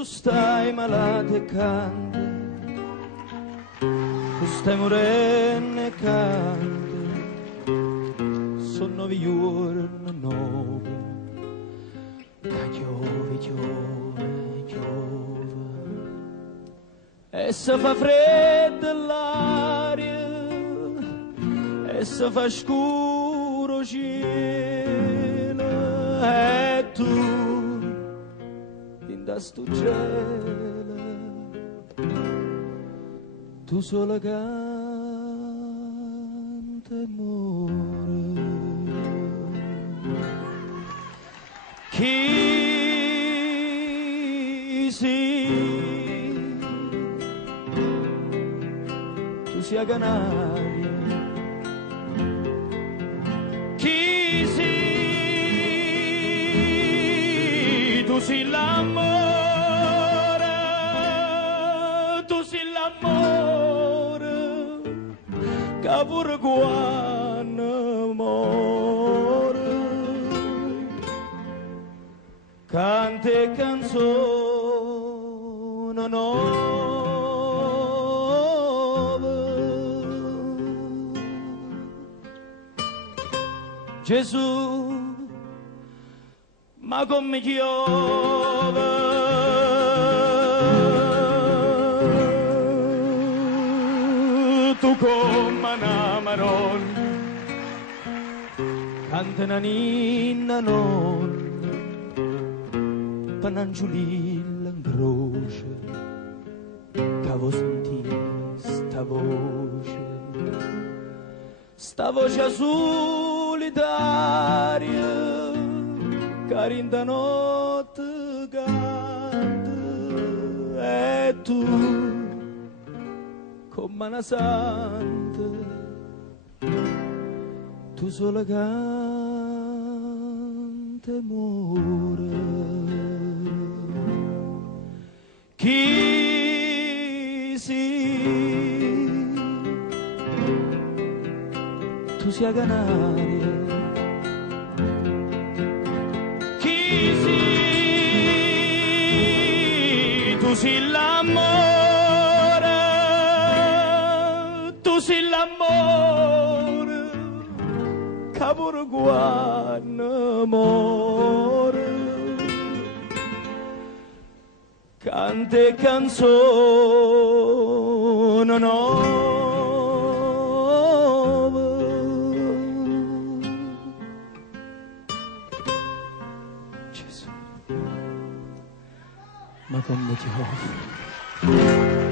tu stai malato e canta, tu stai morendo e canta, sono 9 giorni, 9, che piove, piove, piove, e se fa freddo l'aria, e se fa scuro cielo, e tu in da sto cielo tu sola canta e muore. Chi sei? Tu sia canaria. Chi sei? Tu sei l'amore, tu sei l'amore, che pure quando muore cante canzoni nuove. Gesù, ma come piove, tu come una maronna, canta una ninna nonna, panangiulilla in croce, che vo sentì sta voce solitaria, che in da notte canta, e tu, come una santa, tu sola canta e muore. Chi sei? Tu sia canaria. Chi sei? Tu sei l'amore, tu sei l'amore, che pure quando muore cante canzoni nuove. Gesù, ma come ti offro?